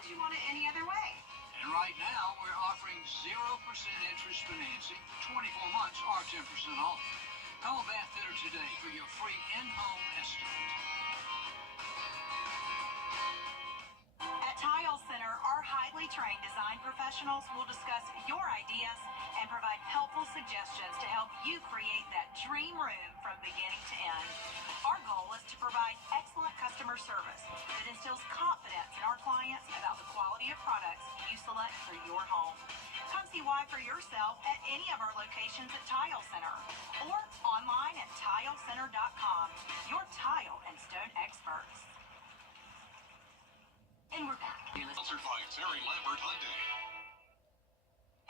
would you want it any other way? And right now, we're offering 0% interest financing for 24 months or 10% off. Call Bath Fitter today for your free in-home estimate. At Tile Center, our highly trained design professionals will discuss your ideas and provide helpful suggestions to help you create that dream room from beginning to end. Our goal is to provide excellent customer service that instills confidence in our clients about the quality of products you select for your home. Come see why for yourself at any of our locations at Tile Center or online at tilecenter.com, your tile and stone experts. And we're back. Sponsored by Terry Lambert Hyundai.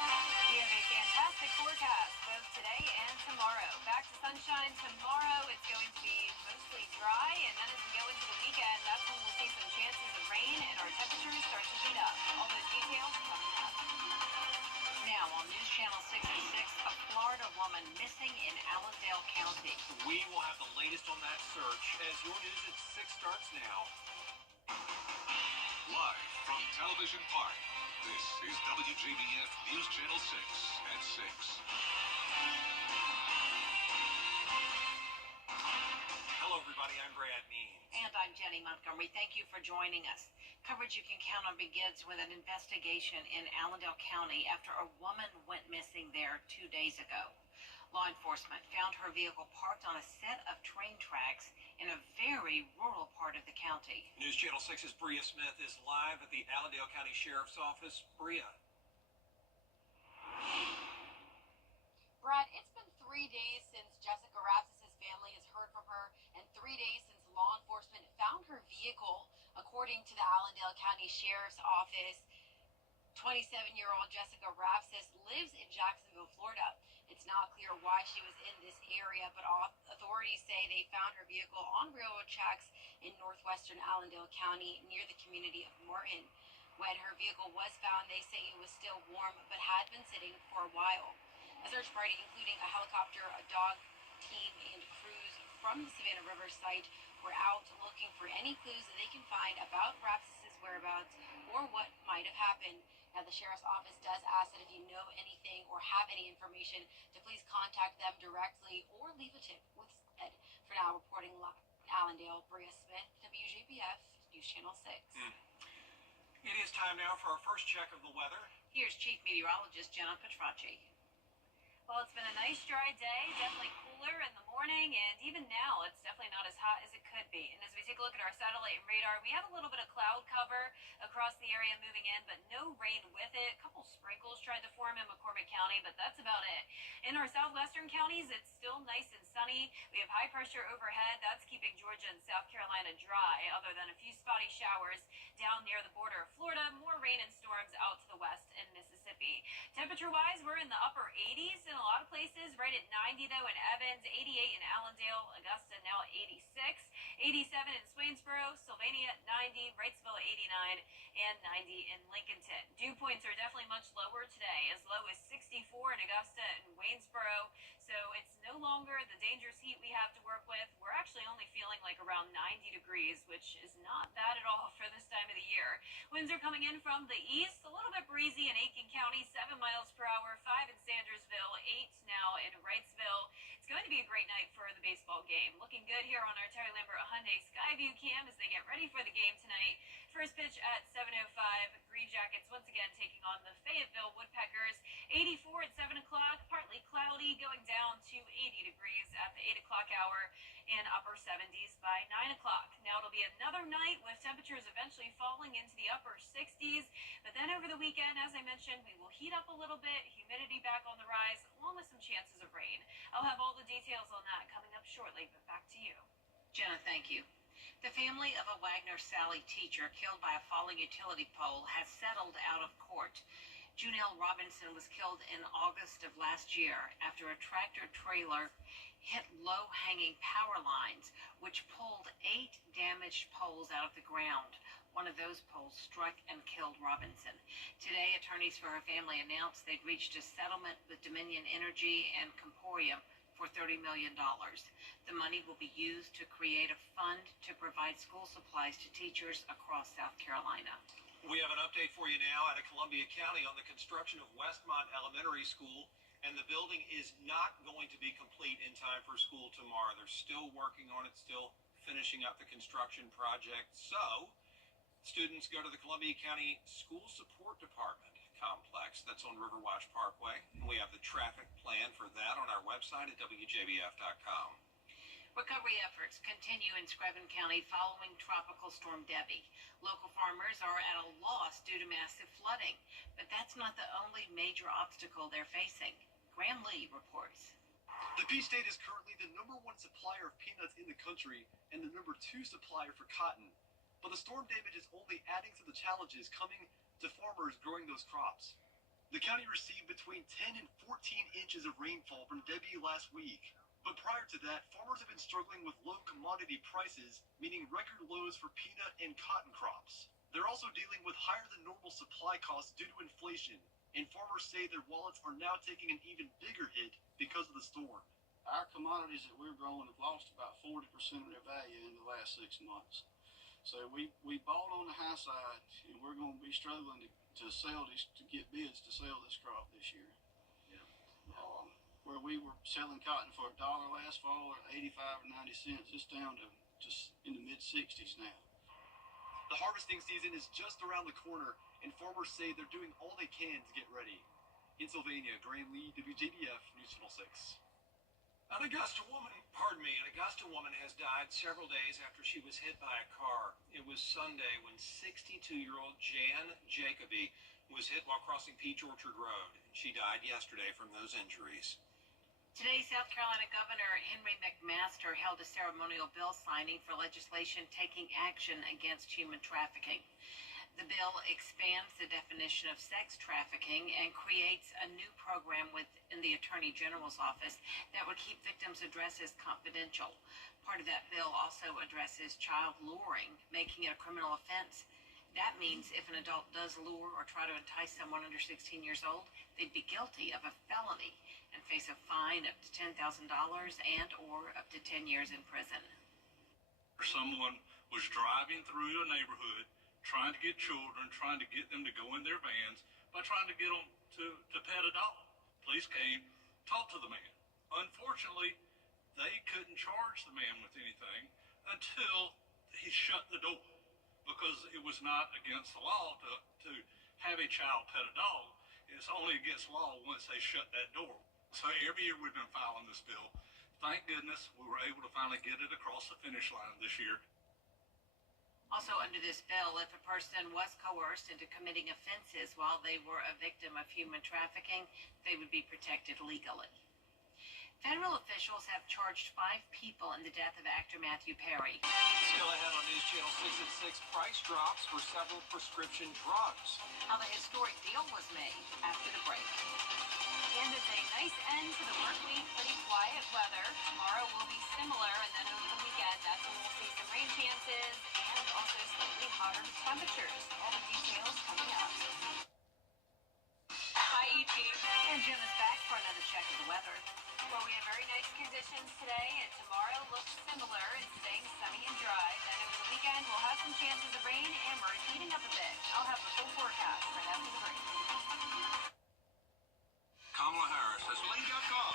We have a fantastic forecast both today and tomorrow. Back to sunshine tomorrow. It's going to be mostly dry, and then as we go into the weekend, that's when we'll see some chances of rain and our temperatures start to heat up. All those details coming up. Now on News Channel 6 at 6, a Florida woman missing in Allendale County. We will have the latest on that search as your news at 6 starts now. Live from Television Park, this is WJBF News Channel 6 at 6. Hello, everybody. I'm Brad Means. And I'm Jenny Montgomery. Thank you for joining us. Coverage you can count on begins with an investigation in Allendale County after a woman went missing there 2 days ago. Law enforcement found her vehicle parked on a set of train tracks in a very rural part of the county. News Channel 6's Bria Smith is live at the Allendale County Sheriff's Office. Bria. Brad, it's been 3 days since Jessica Rapsis' family has heard from her, and 3 days since law enforcement found her vehicle, according to the Allendale County Sheriff's Office. 27-year-old Jessica Rapsis lives in Jacksonville, Florida. It's not clear why she was in this area, but authorities say they found her vehicle on railroad tracks in northwestern Allendale County near the community of Morton. When her vehicle was found, they say it was still warm but had been sitting for a while. A search party, including a helicopter, a dog team, and crews from the Savannah River site were out looking for any clues that they can find about Rapsis' whereabouts or what might have happened. Now, the Sheriff's Office does ask that if you know anything or have any information, to please contact them directly or leave a tip with SPED. For now, reporting live in Allendale, Bria Smith, WJBF, News Channel 6. It is time now for our first check of the weather. Here's Chief Meteorologist Jenna Petracci. Well, it's been a nice dry day, definitely cooler in the morning, and even now it's definitely not as hot as it could be. And as we take a look at our satellite and radar, we have a little bit of cloud cover across the area moving in, but no rain with it. A couple sprinkles tried to form in McCormick County, but that's about it. In our southwestern counties, it's still nice and sunny. We have high pressure overhead. That's keeping Georgia and South Carolina dry, other than a few spotty showers down near the border of Florida. More rain and storms out to the west in Mississippi. Temperature-wise, we're in the upper 80s in a lot of places, right at 90 though in Evans, 88 in Allendale, Augusta now at 86, 87 in Swainsboro, Sylvania at 90, Wrightsville 89, and 90 in Lincolnton. Dew points are definitely much lower today, as low as 64 in Augusta and Waynesboro, so it's no longer the dangerous heat we have to work with. We're actually only feeling like around 90 degrees, which is not bad at all for this time of the year. Winds are coming in from the east, a little bit breezy in Aiken County, 7 miles per hour, 5 in Sandersville, 8 now in Wrightsville. It's going to be a great night for the baseball game. Looking good here on our Terry Lambert Hyundai Skyview cam as they get ready for the game tonight. First pitch at 7:05. Green Jackets once again taking on the Fayetteville Woodpeckers. 84 at 7 o'clock. Partly cloudy, going down to 80 degrees at the 8 o'clock hour and upper 70s by 9 o'clock. Now it'll be another night with temperatures eventually falling into the upper 60s. But then over the weekend, as I mentioned, we will heat up a little bit. Humidity back on the rise, along with some chances of rain. I'll have all the details on that coming up shortly, but back to you. Jenna, thank you. The family of a Wagner Sally teacher killed by a falling utility pole has settled out of court. Junelle Robinson was killed in August of last year after a tractor trailer hit low-hanging power lines, which pulled 8 damaged poles out of the ground. One of those poles struck and killed Robinson. Today, attorneys for her family announced they'd reached a settlement with Dominion Energy and Comporium for $30 million. The money will be used to create a fund to provide school supplies to teachers across South Carolina. We have an update for you now out of Columbia County on the construction of Westmont Elementary School, and the building is not going to be complete in time for school tomorrow. They're still working on it, still finishing up the construction project. So, students go to the Columbia County School Support Department complex that's on Riverwatch Parkway, and we have the traffic plan for that on our website at WJBF.com. Recovery efforts continue in Screven County following Tropical Storm Debbie. Local farmers are at a loss due to massive flooding, but that's not the only major obstacle they're facing. Graham Lee reports. The P-State is currently the #1 supplier of peanuts in the country and the #2 supplier for cotton. But the storm damage is only adding to the challenges coming to farmers growing those crops. The county received between 10 and 14 inches of rainfall from Debbie last week. But prior to that, farmers have been struggling with low commodity prices, meaning record lows for peanut and cotton crops. They're also dealing with higher than normal supply costs due to inflation, and farmers say their wallets are now taking an even bigger hit because of the storm. Our commodities that we're growing have lost about 40% of their value in the last 6 months. So we bought on the high side, and we're going to be struggling to sell this, to get bids to sell this crop this year. Where we were selling cotton for $1 last fall at 85 or 90 cents, it's down to just in the mid-60s now. The harvesting season is just around the corner, and farmers say they're doing all they can to get ready. In Sylvania, Graham Lee, WJBF News Channel 6. An Augusta woman has died several days after she was hit by a car. It was Sunday when 62-year-old Jan Jacoby was hit while crossing Peach Orchard Road. She died yesterday from those injuries. Today, South Carolina Governor Henry McMaster held a ceremonial bill signing for legislation taking action against human trafficking. The bill expands the definition of sex trafficking and creates a new program within the Attorney General's office that would keep victims' addresses confidential. Part of that bill also addresses child luring, making it a criminal offense. That means if an adult does lure or try to entice someone under 16 years old, they'd be guilty of a felony and face a fine up to $10,000 and or up to 10 years in prison. Someone was driving through a neighborhood trying to get children, trying to get them to go in their vans by trying to get them to pet a dog. Police came, talked to the man. Unfortunately, they couldn't charge the man with anything until he shut the door, because it was not against the law to have a child pet a dog. It's only against law once they shut that door. So every year we've been filing this bill. Thank goodness we were able to finally get it across the finish line this year. Also under this bill, if a person was coerced into committing offenses while they were a victim of human trafficking, they would be protected legally. Federal officials have charged 5 people in the death of actor Matthew Perry. Still ahead on News Channel 6 at 6, price drops for several prescription drugs. How the historic deal was made after the break. And it's a nice end to the work week, pretty quiet weather. Tomorrow will be similar, and then over the weekend, that's when we'll see some rain chances and also slightly hotter temperatures. All the details coming up. Hi, ET. And Jim is back for another check of the weather. Well, we have very nice conditions today, and tomorrow looks similar. It's staying sunny and dry. Then over the weekend, we'll have some chances of rain, and we're heating up a bit. I'll have the full forecast right after the break. Kamala Harris has Lane.com.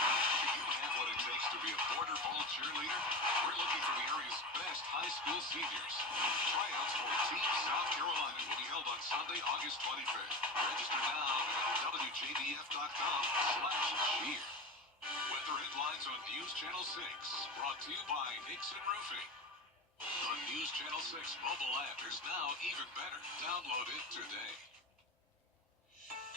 Do you have what it takes to be a Border Ball cheerleader? We're looking for the area's best high school seniors. Tryouts for Team South Carolina will be held on Sunday, August 25th. Register now at WJBF.com/cheer. Weather headlines on News Channel 6, brought to you by Nixon Roofing. The News Channel 6 mobile app is now even better. Download it today.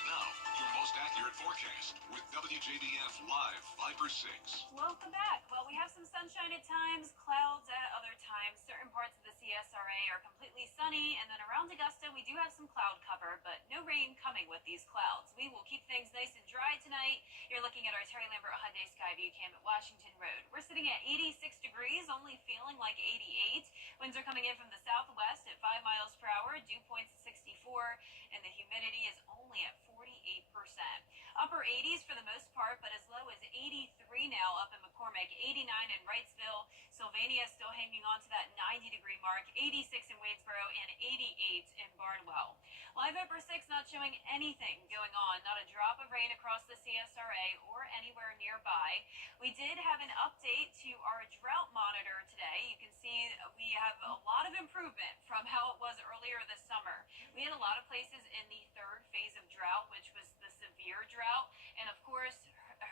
Now, your most accurate forecast with WJBF Live Viper 6. Welcome back. Well, we have some sunshine at times, clouds at other times. Certain parts of the CSRA are completely sunny, and then around Augusta, we do have some cloud cover, but no rain coming with these clouds. We will keep things nice and dry tonight. You're looking at our Terry Lambert Hyundai Skyview cam at Washington Road. We're sitting at 86 degrees, only feeling like 88. Winds are coming in from the southwest at 5 miles per hour. Dew point's at 64, and the humidity is only at 48%. Upper 80s for the most part, but as low as 83 now up in McCormick, 89 in Wrightsville. Sylvania still hanging on to that 90-degree mark, 86 in Waynesboro, and 88 showing anything going on, not a drop of rain across the CSRA or anywhere nearby. We did have an update to our drought monitor today. You can see we have a lot of improvement from how it was earlier this summer. We had a lot of places in the third phase of drought, which was the severe drought. And of course,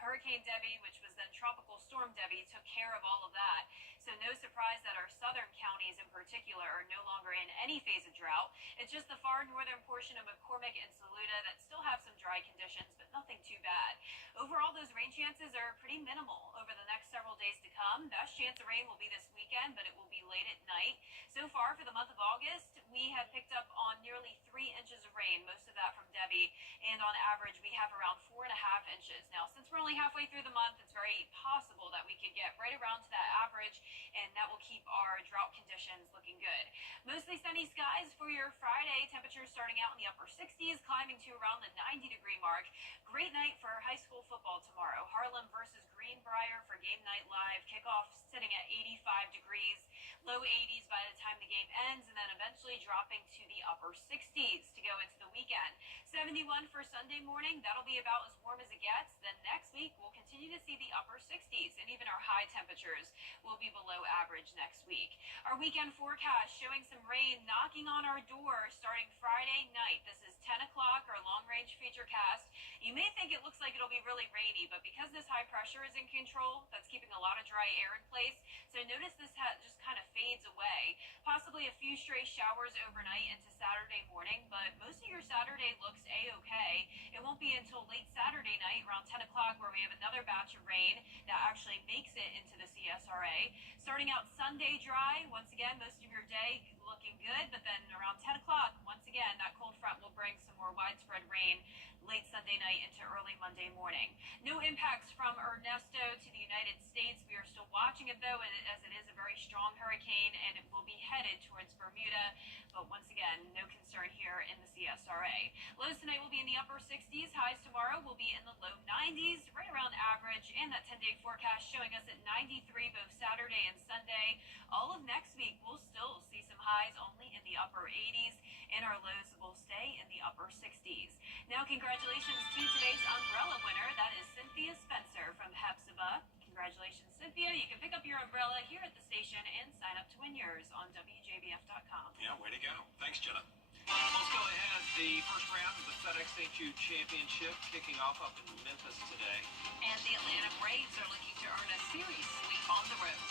Hurricane Debbie, which was then Tropical Storm Debbie, took care of all of that. So no surprise that our southern counties in particular are no longer in any phase of drought. It's just the far northern portion of McCormick and Saluda that still have some dry conditions, but nothing too bad. Overall, those rain chances are pretty minimal over the next several days to come. Best chance of rain will be this weekend, but it will be late at night. So far for the month of August, we have picked up on nearly 3 inches of rain, most of that from Debbie, and on average we have around 4.5 inches. Now, since we're only halfway through the month, it's very possible that we could get right around to that average, and that will keep our drought conditions looking good. Mostly sunny skies for your Friday. Temperatures starting out in the upper 60s, climbing to around the 90-degree mark. Great night for high school football tomorrow. Harlem versus Greenbrier for game night live. Kickoff sitting at 85 degrees. Low 80s by the time the game ends, and then eventually dropping to the upper 60s to go into the weekend. 71 for Sunday morning. That'll be about as warm as it gets. Then next week, we'll continue to see the upper 60s, and even our high temperatures will be below average next week. Our weekend forecast showing some rain knocking on our door starting Friday night. This is 10 o'clock, our long-range futurecast. You may think it looks like it'll be really rainy, but because this high pressure is in control, that's keeping a lot of dry air in place. So notice this just kind of fades away. Possibly a few stray showers overnight into Saturday morning, but most of your Saturday looks a-okay. It won't be until late Saturday night around 10 o'clock where we have another batch of rain that actually makes it into the CSRA. Starting out Sunday dry, once again, most of your day looking good, but then around 10 o'clock, once again, that cold front will bring some more widespread rain late Sunday night into early Monday morning. No impacts from Ernesto to the United States. We are still watching it, though, as it is a very strong hurricane, and it will be headed towards Bermuda. But once again, no concern here in the CSRA. Lows tonight will be in the upper 60s. Highs tomorrow will be in the low 90s, right around average. And that 10-day forecast showing us at 93 both Saturday and Sunday. All of next week, we'll still see some highs only in the upper 80s, and our lows will stay in the upper 60s. Now, congratulations to today's umbrella winner. That is Cynthia Spencer from Hepzibah. Congratulations, Cynthia. You can pick up your umbrella here at the station and sign up to win yours on WJBF.com. Yeah, way to go. Thanks, Jenna. Let's go ahead. The first round of the FedEx St. Jude Championship kicking off up in Memphis today. And the Atlanta Braves are looking to earn a series sweep on the road.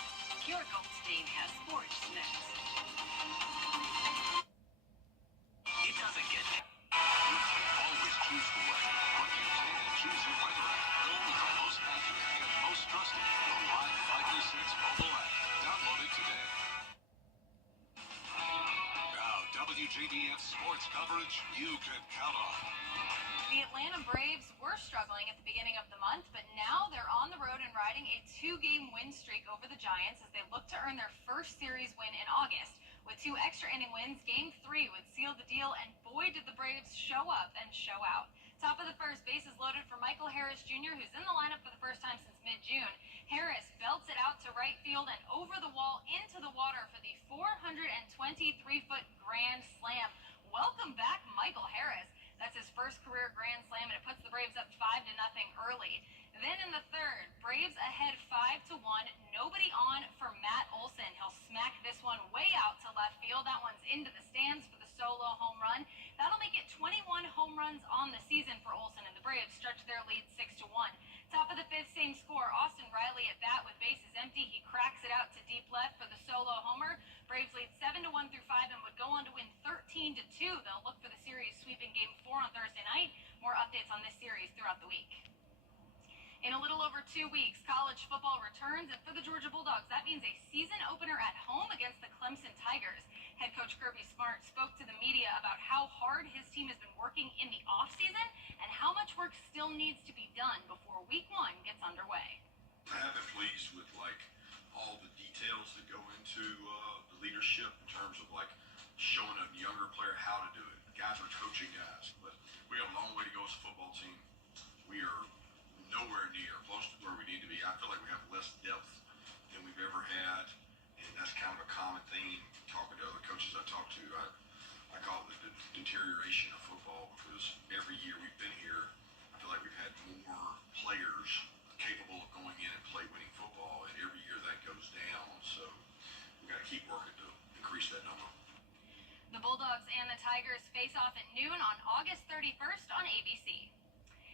Kira Goldstein has sports next. It doesn't get you can't always choose the weather, but you can choose your weather app. Go with the most accurate and most trusted, the Live 536 mobile app. Download it today. Now, WJBF sports coverage you can count on. The Atlanta Braves were struggling at the beginning of the month, but now they're on the road and riding a 2-game win streak over the Giants as they look to earn their first series win in August. With 2 extra inning wins, Game 3 would seal the deal, and boy did the Braves show up and show out. Top of the first, bases loaded for Michael Harris Jr., who's in the lineup for the first time since mid-June. Harris belts it out to right field and over the wall into the water for the 423-foot grand slam. Welcome back, Michael Harris. That's his first career grand slam, and it puts the Braves up 5-0 early. Then in the third, Braves ahead 5-1. Nobody on for Matt Olson. He'll smack this one way out to left field. That one's into the stands for the solo home run. That'll make it 21 home runs on the season for Olson, and the Braves stretch their lead 6-1. Top of the fifth, same score. Austin Riley at bat with bases empty. He cracks it out to deep left for the solo homer. Braves lead 7-1 through 5 and would go on to win 13-2. They'll look for the series sweeping Game 4 on Thursday night. More updates on this series throughout the week. In a little over 2 weeks, college football returns, and for the Georgia Bulldogs, that means a season opener at home against the Clemson Tigers. Head coach Kirby Smart spoke to the media about how hard his team has been working in the offseason and how much work still needs to be done before Week 1 gets underway. I have been pleased with all the details that go into the leadership in terms of showing a younger player how to do it. Guys are coaching guys, but we have a long way to go as a football team. We are nowhere near close to where we need to be. I feel like we have less depth than we've ever had, and that's kind of a common theme talking to other coaches I talk to. I call it the deterioration of football because because every year we've been here, I feel like we've had more players capable of going in and play winning football, and every year that goes down. So we've got to keep working to increase that number. The Bulldogs and the Tigers face off at noon on August 31st on ABC.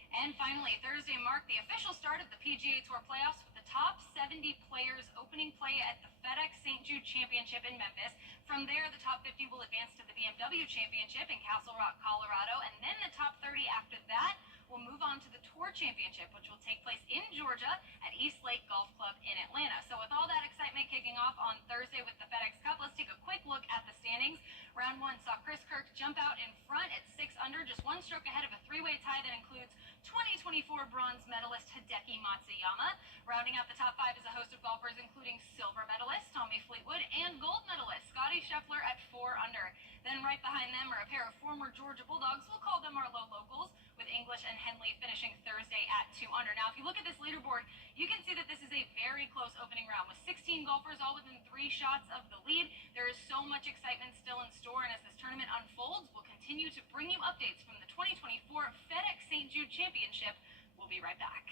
And finally, Thursday marked the official start of the PGA Tour playoffs with the top 70 players opening play at the FedEx St. Jude Championship in Memphis. From there, the top 50 will advance to the BMW Championship in Castle Rock, Colorado, and then the top 30 after that will move on to the Tour Championship, which will take place in Georgia at East Lake Golf Club in Atlanta. So with all that excitement kicking off on Thursday with the FedEx Cup, let's take a quick look at the standings. Round one saw Chris Kirk jump out in front at 6 under, just one stroke ahead of a three-way tie that includes 2024 bronze medalist Hideki Matsuyama. Rounding out the top 5 is a host of golfers including silver medalist Tommy Fleetwood and gold medalist Scottie Scheffler at 4 under. Then right behind them are a pair of former Georgia Bulldogs, we'll call them our low locals, with English and Henley finishing Thursday at 2 under. Now, if you look at this leaderboard, you can see that this is a very close opening round with 16 golfers all within 3 shots of the lead. There is so much excitement still in store, and as this tournament unfolds, we'll continue to bring you updates from the 2024 FedEx St. Jude Championship. We'll be right back.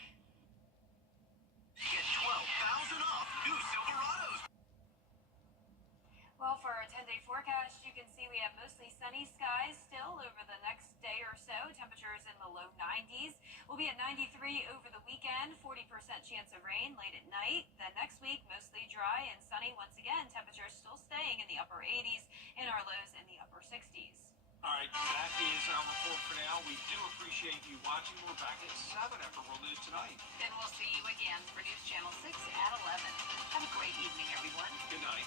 Get 12,000 off new Silverados. Well, for our 10-day forecast, you can see we have mostly sunny skies still over the next day or so. Temperatures in the low 90s. We'll be at 93 over the weekend, 40% chance of rain late at night. Then next week, mostly dry and sunny once again. Temperatures still staying in the upper 80s and our lows in the upper 60s. All right, that is our report for now. We do appreciate you watching. We're back at 7 after World News Tonight. Then we'll see you again for News Channel 6 at 11. Have a great evening, everyone. Good night.